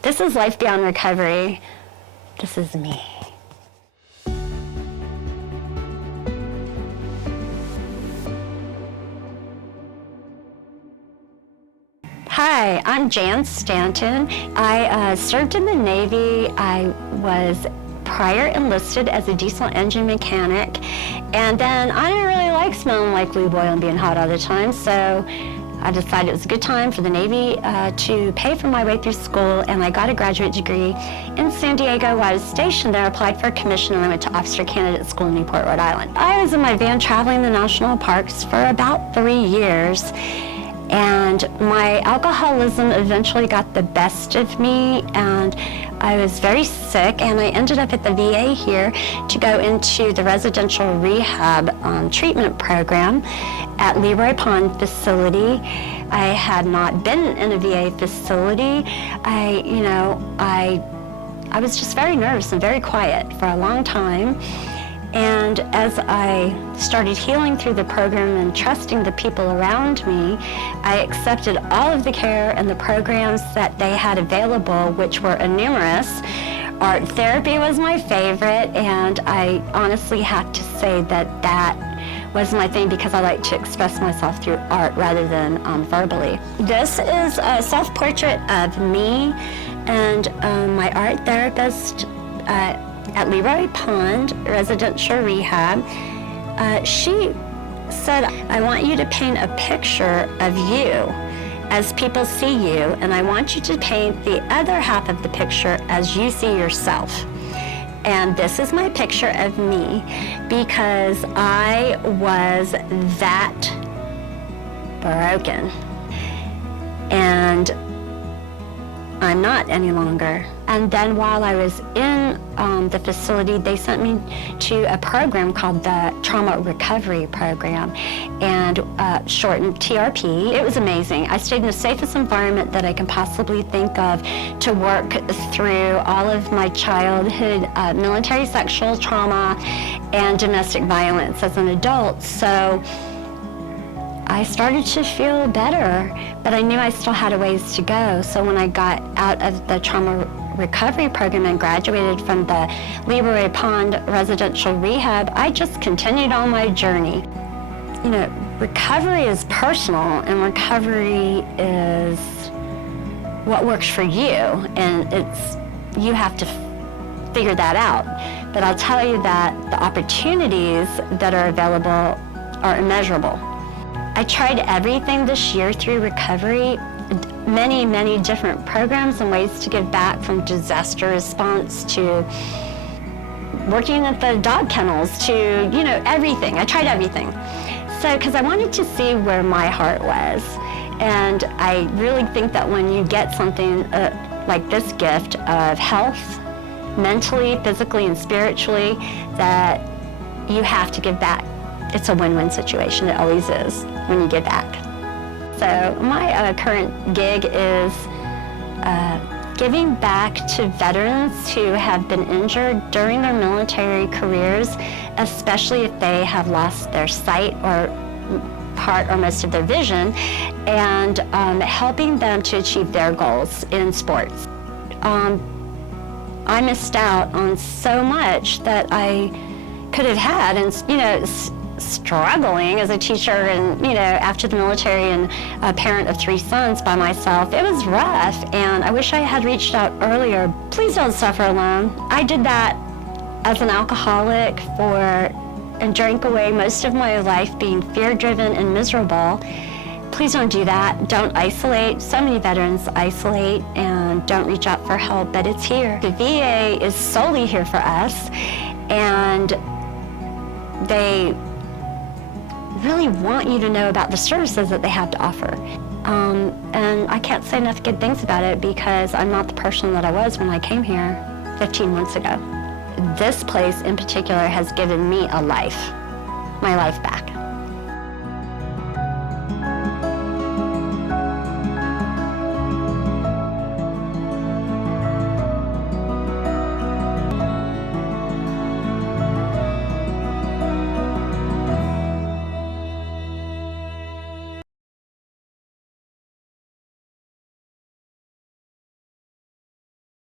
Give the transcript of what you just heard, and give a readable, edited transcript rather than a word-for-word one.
This is Life Beyond Recovery. This is me. Hi, I'm Jan Stanton. I served in the Navy. I was prior enlisted as a diesel engine mechanic, and then I didn't really like smelling like lube oil and being hot all the time, so I decided it was a good time for the Navy to pay for my way through school, and I got a graduate degree in San Diego. While I was stationed there, I applied for a commission, and I went to Officer Candidate School in Newport, Rhode Island. I was in my van traveling the national parks for about 3 years, and my alcoholism eventually got the best of me, and I was very sick, and I ended up at the VA here to go into the residential rehab treatment program at Leroy Pond facility. I had not been in a VA facility. I was just very nervous and very quiet for a long time. And as I started healing through the program and trusting the people around me, I accepted all of the care and the programs that they had available, which were numerous. Art therapy was my favorite, and I honestly have to say that that was my thing because I like to express myself through art rather than verbally. This is a self-portrait of me and my art therapist at Leroy Pond Residential Rehab. She said, I want you to paint a picture of you as people see you, and I want you to paint the other half of the picture as you see yourself. And this is my picture of me because I was that broken. And I'm not any longer. And then while I was in the facility, they sent me to a program called the Trauma Recovery Program, and shortened TRP. It was amazing. I stayed in the safest environment that I can possibly think of to work through all of my childhood military sexual trauma and domestic violence as an adult. So I started to feel better, but I knew I still had a ways to go. So when I got out of the trauma recovery program and graduated from the Leroy Pond Residential Rehab, I just continued on my journey. You know, recovery is personal, and recovery is what works for you, and you have to figure that out. But I'll tell you that the opportunities that are available are immeasurable. I tried everything this year through recovery, many, many different programs and ways to give back, from disaster response to working at the dog kennels to, everything. I tried everything. So, because I wanted to see where my heart was. And I really think that when you get something like this gift of health, mentally, physically, and spiritually, that you have to give back. It's a win-win situation. It always is when you give back. So my current gig is giving back to veterans who have been injured during their military careers, especially if they have lost their sight or part or most of their vision, and helping them to achieve their goals in sports. I missed out on so much that I could have had, and struggling as a teacher and, after the military and a parent of 3 sons by myself, it was rough, and I wish I had reached out earlier. Please don't suffer alone. I did that as an alcoholic and drank away most of my life being fear-driven and miserable. Please don't do that. Don't isolate. So many veterans isolate and don't reach out for help, but it's here. The VA is solely here for us, and they really want you to know about the services that they have to offer. And I can't say enough good things about it because I'm not the person that I was when I came here 15 months ago. This place in particular has given me my life back.